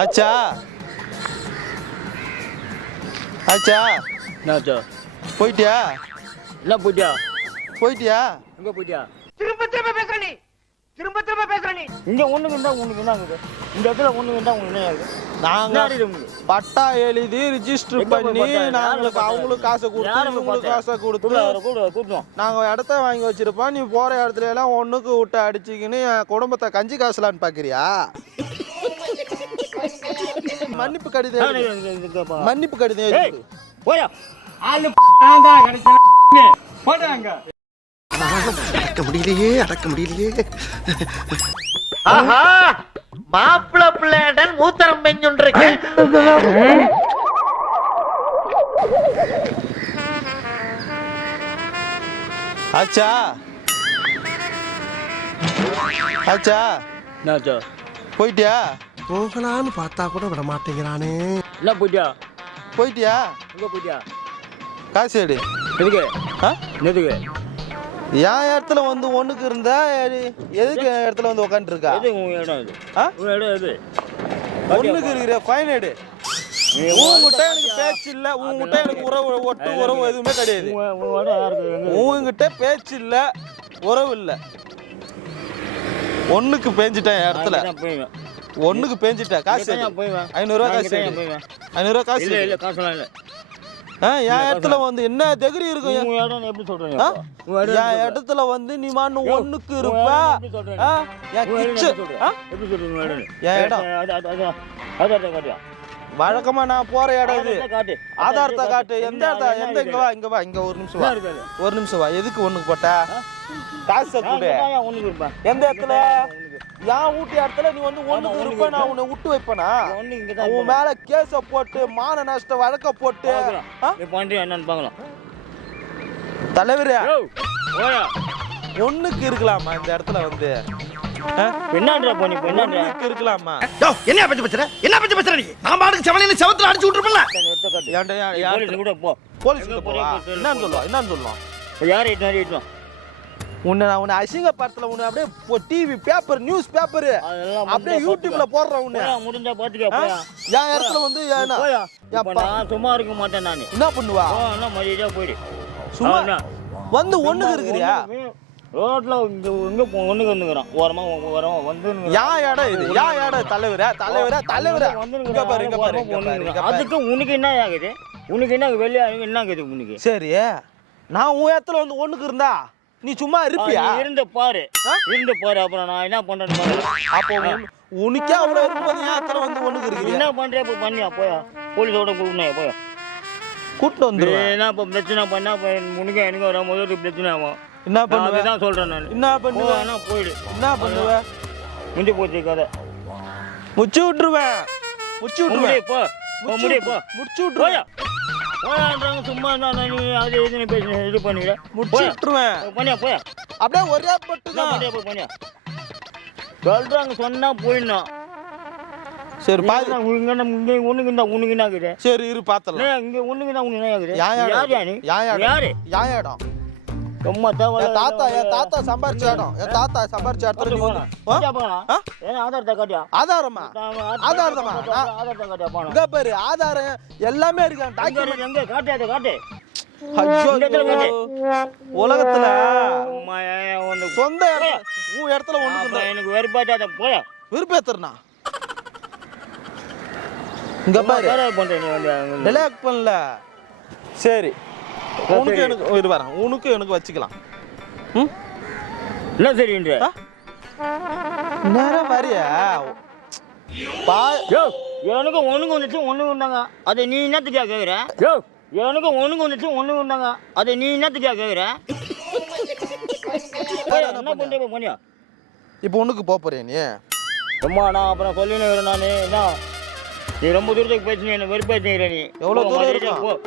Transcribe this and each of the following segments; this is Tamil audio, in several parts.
ஆச்சா ஆச்சா என்னாச்சா? போயிட்டியா? என்ன போயிட்டியா? போயிட்டியா? எங்க போயிட்டியா? திரும்ப திரும்ப பேசுற நீ. திரும்ப திரும்ப பேசுற நீ. இங்க ஒண்ணுக்கு இருந்தா உனக்கு என்ன ஆகுது? இந்த இடத்துல ஒண்ணுக்கு இருந்தா உங்களுக்கு என்ன ஆகுது? நாங்க பட்டா எழுதி ரிஜிஸ்டர் பண்ணி நாங்களுக்கு அவங்களுக்கு காசை கொடுத்து உங்களுக்கு காசை கொடுத்து நாங்க இடத்த வாங்கி வச்சிருப்போம். நீ போற இடத்துல எல்லாம் ஒண்ணுக்கு விட்டு அடிச்சுக்கின்னு என் குடும்பத்தை கஞ்சி காசலான்னு பாக்குறியா? மன்னிப்பு கடிதம் மன்னிப்பு கடிதம் போயா ஆளு தாண்டா கிடைச்சா போடாங்க. அடக்க முடியலையே அடக்க முடியலையே. ஆஹா மாப்பிள பிள்ளைடன் மூத்தரம் பெஞ்சுன்றிருக்கு. ஆச்சா ஆச்சா என்னாச்சா? போயிட்டியா? போகலான்னு பார்த்தா கூட விட மாட்டேங்கிறானே. என்ன போயிட்டியா? போயிட்டியா? எங்க போயிட்டியா? காசு எடு. எதுக்கு? எதுக்கு? என் இடத்துல வந்து ஒண்ணுக்கு இருந்தா எதுக்கு என் இடத்துல வந்து உட்காந்துட்டு இருக்கா? எது உன் இடம் இது? உன் இடம் எது? ஒண்ணுக்கு இருக்கிற ஃபைன் எடு. உன்கிட்ட எனக்கு பேச்சு இல்ல, உன்கிட்ட எனக்கு உறவு ஒட்டு உறவு எதுவுமே கிடையாது. உன் இடம் யாருக்கு? உன்கிட்ட பேச்சு இல்ல, உறவு இல்ல. ஒண்ணுக்கு பேஞ்சிட்டேன் என் இடத்துல. ஒண்ணுக்கு பேஞ்சிட்டேன். காசு 500 ரூபாய் காசு 500 ரூபாய் காசு இல்ல காசுலாம் இல்ல. என் இடத்துல வந்து என்ன தெகிரி இருக்கும்? உன் இடம் எப்படி சொல்றீங்க? என் இடத்துல வந்து நீ மான்னு ஒண்ணுக்கு இருப்ப. என் கிச்சன் எப்படி சொல்றீங்க? என் இடம் ஆதாரத்தை காட்டியா? வழக்கமா நான் போற இடம் இது. காட்டு ஆதாரத்தை காட்டு. எந்த இங்க வா இங்க வா இங்க ஒரு நிமிஷம் வா. ஒரு நிமிஷம் வா. எதுக்கு ஒண்ணுக்கு போட்ட? காசு கொடு. எந்த இடத்துல? என் வீட்டு இடத்துல நீ வந்து ஒண்ணுக்கு இருப்ப, நான் உன்னை விட்டு வைப்பனா? உன் மேல கேஸ போட்டு மான நஷ்ட வழக்க போட்டு என்னன்னு பாக்கலாம். தலைவரே ஒண்ணுக்கு இருக்கலாமா இந்த இடத்துல வந்து? என்னன்றா பண்ணி ஒண்ணுக்கு இருக்கலாமா? என்ன பத்தி பேசுற? என்ன பத்தி பேசுற நீ? நான் பாட்டுக்கு செவனேன்னு செவத்துல அடிச்சு விட்டுருப்பல. போலீஸ் கிட்ட போவா. என்னன்னு சொல்லுவா? என்னன்னு சொல்லுவா? யார் இட்டும் உன்னை அசிங்கப்படுத்தல. உன்னை அப்படியே டிவி பேப்பர் நியூஸ் பேப்பர் அப்படியே யூடியூப்ல போடுறேன். உன்னை முடிஞ்சா பாத்துக்க. என் இடத்துல வந்து நான் சும்மா இருக்க மாட்டேன். நான் என்ன பண்ணுவா? மரியாதையா போயிடு. சும்மா வந்து ஒண்ணுக்கு இருக்கிறியா? ரோட்ல இங்க ஒண்ணுக்கு வந்துக்கிறான். ஓரமா வந்து யா இடம் இது? யா இடம்? தலைவரே இங்க பாரு இங்க பாரு. அதுக்கு உனக்கு என்ன ஆகுது? உனக்கு என்ன வெளியே என்ன ஆகுது உனக்கு? சரி நான் உன் இடத்துல வந்து ஒண்ணுக்கு இருந்தா நீ சும்மா இருப்பியா? இருந்து பாரு அப்புறம் நான் என்ன பண்றேன்னு பாரு. அப்போ உனக்கே அவ்வளவு இருக்கும்போது என் இடத்துல வந்து ஒண்ணுக்கு இருக்கு. என்ன பண்றியா? இப்ப பண்ணியா? போயா போலீஸோட கூப்பிடுங்க. போயா கூட்டு வந்துருவேன். என்ன இப்ப பிரச்சனை பண்ணா உனக்கு எனக்கு வர முதல்ல பிரச்சனை ஆகும். என்ன பண்ணுவேன்? தான் சொல்றேன் நான். என்ன பண்ணுவேன்? போயிடு. என்ன பண்ணுவேன்? முடிஞ்சு போச்சு கதை. முச்சு விட்டுருவேன். போ முடிச்சு விட்டுருவேன். போயான்றாங்க சும்மா அது எதுன்னு பேசி இது பண்ணிக்கிறேன். முடிச்சு விட்டுருவேன். போயா அப்படியே ஒரே பட்டு தான் பண்ணியா சொல்றாங்க. சொன்னா போயிடணும். சரி பாரு. இங்க ஒண்ணுக்கு இருந்தா உனக்கு என்ன ஆகுது? சரி இரு பாத்தலாம். இங்க ஒண்ணுக்கு இருந்தா உனக்கு என்ன ஆகுது? யாரு யா இடம்? சும்மா என் தாத்தா சம்பாரிச்ச இடம். என் தாத்தா சம்பாரிச்ச இடத்துல நீ வந்து ஆதாரத்தை காட்டியா? ஆதாரமா? ஆதாரத்தை காட்டியா? போனா இங்க பாரு ஆதாரம் எல்லாமே இருக்கு. டாக்குமெண்ட் எங்க காட்டு? காட்டு. உலகத்துல சொந்த உன் இடத்துல ஒண்ணு எனக்கு வெறுப்பாச்சாத. போயா விருப்பேத்தறனா? இங்க பாரு டெலெக்ட் பண்ணல. சரி உனக்கு எனக்கு இது வர உனக்கு எனக்கு வச்சுக்கலாம். என்ன சரின்ற நேரம் வரியா? எனக்கு ஒண்ணுக்கு வந்துச்சு ஒண்ணு உண்டாங்க. அதை நீ என்னத்துக்கா கேக்குற? எனக்கு ஒண்ணுக்கு வந்துச்சு ஒண்ணு உண்டாங்க. அதை நீ என்னத்துக்கா கேக்குற? என்ன பண்ற பண்ணியா? இப்போ ஒண்ணுக்கு போறியா நீ? அம்மா நான் அப்புறம் சொல்லினே நானு. என்ன நீ ரொம்ப தூரத்துக்கு பேசுனீ, என்ன வெறுப்பேச்சுங்கிற நீ. எவ்வளவு தூரம் இருக்கும்?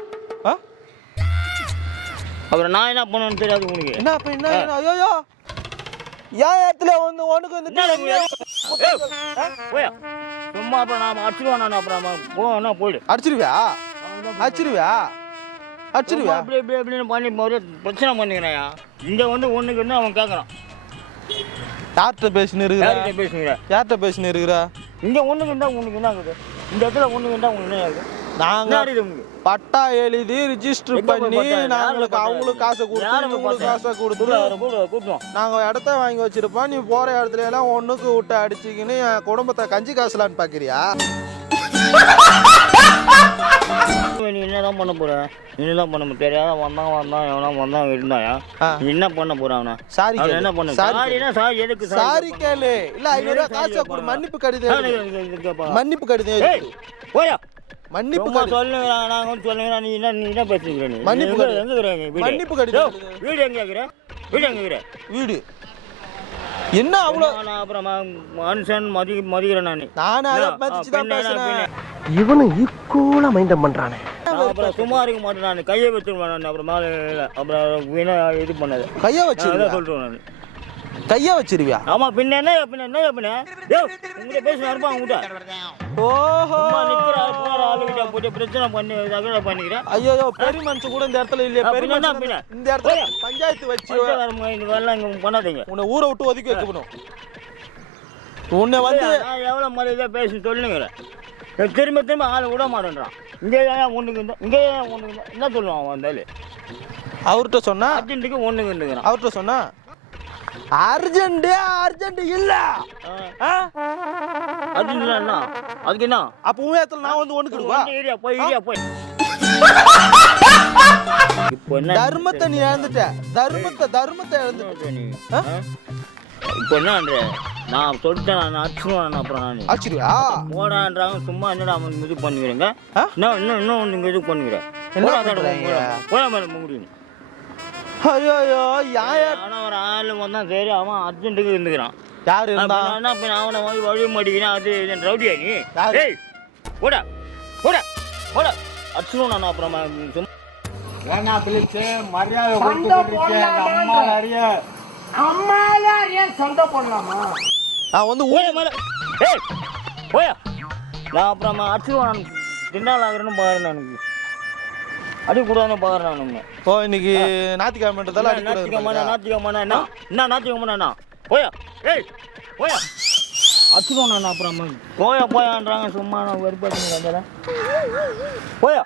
அப்புறம் நான் என்ன பண்ணணும்னு தெரியாது உனக்கு. என்ன ஐயோ என் இடத்துல வந்து ஒண்ணுக்கு வந்து போயா சும்மா. அப்புறம் நான் அடிச்சிருவேன். நான் அப்புறம் போயிடு. அடிச்சிருவியா? இப்படி பண்ணி பிரச்சனை பண்ணிக்கிறேன். இங்க வந்து ஒண்ணுக்கு வந்து அவன் கேட்கறான். யார்கிட்ட பேசினு இருக்கிற யார்கிட்ட பேசுங்கிற யார்கிட்ட பேசினு இருக்கிற இங்க ஒண்ணுக்கு இருந்தா உனக்கு என்ன ஆகுது இந்த இடத்துல ஒண்ணுக்கு இருந்தா உங்களுக்கு என்ன ஆகுது நாங்க என்ன அறியுது உங்களுக்கு பட்டா எழுதி ரிஜிஸ்டர் எங்க போய் பண்ணி பட்டா? நாங்களுக்கு யாரு அவங்களுக்கு காசை கொடுத்து யாரு உங்களுக்கு பட்டா? காசை கொடுத்து கூட்டுவோம் நாங்க இடத்த வாங்கி வச்சிருப்போம் நீ போற இடத்துல எல்லாம் ஒண்ணுக்கு விட்டு அடிச்சிக்கின்னு என் குடும்பத்தை கஞ்சி காசுலான்னு பாக்குறியா நீ என்னதான் பண்ண போற நீ என்னதான் பண்ண போற தெரியாத வந்தான் எவனா வந்தான் இருந்தாயா நீ என்ன பண்ண போற அவனா சாரி அவன் என்ன பண்ண சாரினா சாரி எதுக்கு சாரி கேளு இல்ல 500 ரூபாய் காசை கொடு மன்னிப்பு கடிதம் எழுது. மன்னிப்பு கடிதம் எழுது. போயா மன்னிப்பு சும்மா கடிதம் சொல்லுங்க நாங்க வந்து சொல்லுங்க நீ என்ன பேசுறீங்க நீ மன்னிப்பு எங்க- கடிதம். எங்க இருக்கிற நீ மன்னிப்பு கடிதம் எழுது. வீடு எங்க இருக்கிற வீடு எங்க இருக்கிற வீடு என்ன அவ்வளவு நான் அப்புறம் மனுஷன் மதிக்கிறேன் நான் நானும் அதை மதிச்சு தான் பேசுறேன் இவனும் ஈக்குவலா மைண்டம் பண்றானே. அப்புறம் சும்மா இருக்க மாட்டேன் நான் கையை வச்சுருவேன் நான் அப்புறம் மேலே அப்புறம் வீணா இது பண்ணது கைய அதான் வச்சிருவியா சொல்றேன் நான் கைய வச்சிருவியா ஆமா பின்ன என்ன உங்ககிட்ட பேசி இருப்பான் உங்ககிட்ட ஓஹோ சும்மா நிக்கிற போற ஆளுகிட்ட போட்டு பிரச்சனை பண்ணி தகவலை பண்ணிக்கிறேன் ஐயோ பெரிய மனுஷன் கூட இந்த இடத்துல இல்லையா பெரிய பின்ன என்ன மனுஷன் பின்ன? இந்த இடத்துல பஞ்சாயத்து வச்சு இந்த வேலைலாம் இங்க பண்ணாதீங்க உன்னை ஊரை விட்டு ஒதுக்கி வைக்கணும் உன்னை வந்து நான் எவ்வளோ மரியாதையாக பேசி சொல்லுங்கிறேன் திரும்ப ஆளை விட மாட்டேன்றான் இங்கே ஏன் ஒன்றுக்கு இருந்தா இங்கே ஏன் ஒன்றுக்கு இருந்தா என்ன சொல்லுவான் அவன் வந்தாலும் அவர்கிட்ட சொன்னா அர்ஜென்ட்டுக்கு ஒன்றுக்கு இருந்துக்கிறான் அவர்கிட்ட சொன்னா அர்ஜென்ட் இல்ல ஆ? அர்ஜென்ட்னா என்ன அதுக்கு என்ன அப்ப உன் இடத்துல நான் வந்து ஒண்ணுக்கிடுவா ஏரியா போய் இப்போ என்ன தர்மத்தை நீ இழந்துட்ட தர்மத்தை இழந்துட்ட நீ ஆ? இப்போ என்னன்ற நான் சொல்லிட்டேன் நான் அடிச்சுடுவேன் அப்புறம் நான் ஆச்சரியா போடான்றாங்க சும்மா என்னடா அவன் இது பண்ணுவீங்க ஆ? இன்னும் நீங்கள் இது பண்ணுகிறேன் என்ன பண்றீங்க? போயா மேடம் முடியும் ஐயோ யார் ஆனால் ஒரு ஆள் வந்தான் சரி அவன் அர்ஜென்ட்டுக்கு இருந்துக்கிறான் யார் இருந்தா அவனை வழி மாட்டேங்கிறான் அது ரவுடியா நீ யாரு? ஏய் போடா போடா போடா அடிச்சுடுவோம் நான் அப்புறமா சும்மா ஏன்னா பிள்ளைச்சு மரியாதை கொடுத்து அம்மா நிறைய அம்மால சண்டை போடலாமா? நான் வந்து போயா மேல ஏய் போயா நான் அப்புறமா அடிச்சுடுவான் திண்டாள் ஆகிறேன்னு பாக்குறேன் எனக்கு அடிக்கூடாதுன்னு பாக்குறேன் நான் ஓ இன்னைக்கு ஞாயிற்றுக்கிழமைன்றதால நாத்திகமான என்ன போயா ஏய் போயா அச்சுக்கோ நான் அப்புறமா போயான்றாங்க சும்மா நான் வெறுப்பாச்சுங்க போயா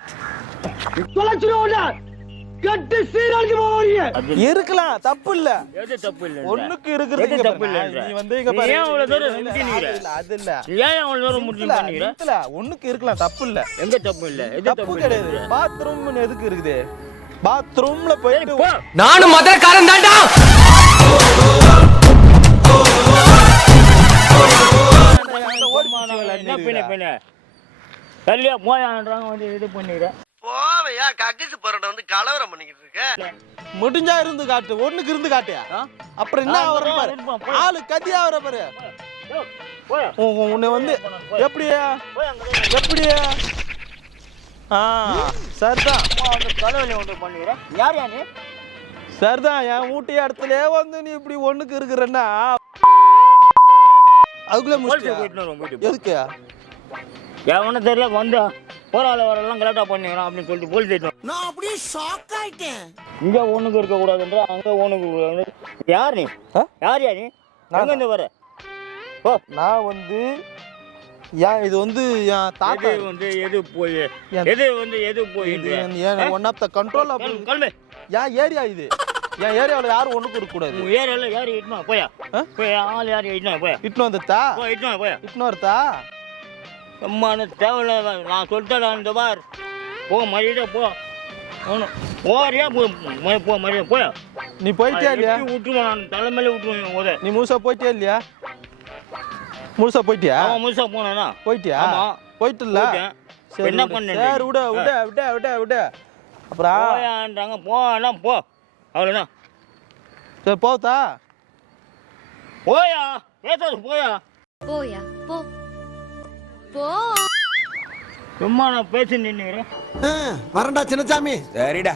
இருக்கலாம் தப்பு இல்ல எது தப்பு இல்லை ஒண்ணுக்கு இருக்கிறது எது இங்க தப்பு பாரு. இல்லைன்ற? நீ வந்து இங்க பாரு. ஏன் அவ்வளவு தூரம் சுத்தினுக்கிற? அது இல்ல ஏன் அவ்வளோ தூரம் முடிஞ்சு பண்ணிக்கிற இல்ல ஒண்ணுக்கு இருக்கலாம் தப்பு இல்ல எங்க தப்பு இல்லை எது தப்பு தப்பு கிடையாது கிடையாது பாத்ரூம் எதுக்கு இருக்குது பாத்ரூம்ல போயிட்டு போ நானும் மதுரக்காரன் தாண்டா. என்ன பின்ன கல்லியா போயான்றாங்க வந்து இது பண்ணிக்கிறேன் போவையா கக்கிசு பரோட்டா வந்து கலவரம் பண்ணிக்கிட்டு இருக்க. முடிஞ்சா இருந்து காட்டு ஒண்ணுக்கு இருந்து காட்டியா அப்புறம் என்ன ஆகுற பாரு ஆளு கத்தி ஆகுற பாரு போயா உன்னை வந்து எப்படியா எப்படியா சரிதான் தலைவலி ஒன்று பண்ணிக்கிறேன் யார் நீ சரிதான் என் வீட்டு இடத்துல வந்து நீ இப்படி ஒண்ணுக்கு இருக்கிறன்னா அதுக்குள்ள முடிச்சிட்டியா? எதுக்கு எவனும் தெரியல வந்தா போராள வரலாம் கரெக்டாக பண்ணிக்கிறோம் அப்படின்னு சொல்லிட்டு போலீஸ் ஸ்டேஷன் நான் அப்படியே ஷாக் ஆயிட்டேன். இங்கே ஒன்றுக்கு இருக்கக்கூடாதுன்ற அங்கே ஒன்றுக்கு யார் நீ யார் நீ எங்கேருந்து வர ஓ நான் வந்து ஏன் இது வந்து என் தாத்தா எது வந்து எது போய் எது போய் ஒன் ஆஃப் த கண்ட்ரோல் கல்வி ஏன் ஏரியா இது என் ஏரியாவில் யாரும் ஒண்ணுக்கு இருக்க கூடாது உன் ஏரியாவில் யார் இட்டுனா போயா போய் ஆள் யார் இட்டுனா போயா இட்னு வந்துட்டா இட்டுனா போயா இட்னு வரத்தா அம்மான தேவையில்ல நான் சொல்லிட்டேன் இந்த பார் போ மரியாதை போ ஒன்றும் போறியா போ மரியாதை போயா நீ போயிட்டியா இல்லையா விட்டுருவேன் நான் தலைமையில விட்டுருவேன் முத நீ முழுசா போயிட்டியா இல்லையா முழுசா போயிட்டியா அவன் முழுசா போனானா போயிட்டியா ஆமா. போயிட்டுல போயிட்டேன். சரி என்ன விடு. பண்ணேன் சரி விட அப்புறம் போயான்றாங்க போனா போ அவ்வளோதான் சரி போத்தா போயா பேசாது போயா போயா போ போ சும்மா நான் பேசி நின்னுக்கிறேன் வரண்டா சின்னசாமி. சரிடா.